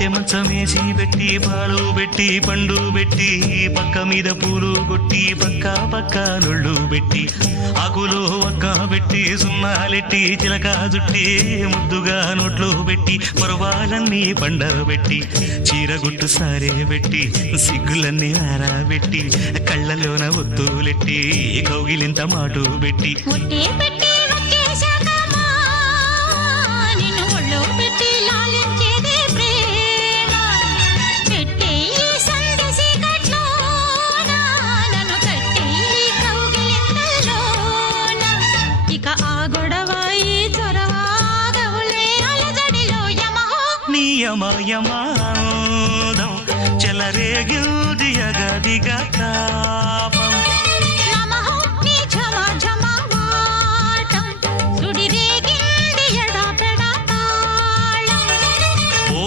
పట్టె మంచం వేసి పెట్టి పాలు పెట్టి పండు పెట్టి పక్క మీద పూలు కొట్టి పక్క పక్క నొళ్ళు పెట్టి ఆకులు ఒక్క పెట్టి సున్నాలెట్టి చిలక జుట్టి ముద్దుగా నోట్లు పెట్టి పర్వాలన్నీ పండబెట్టి చీరగుట్టు సారే పెట్టి సిగ్గులన్నీ ఆరాబెట్టి కళ్ళలోన ఒత్తులెట్టి కౌగిలింత మాటు పెట్టి యమయమాదం చెలరేగిల్ది అగదిగా తాపం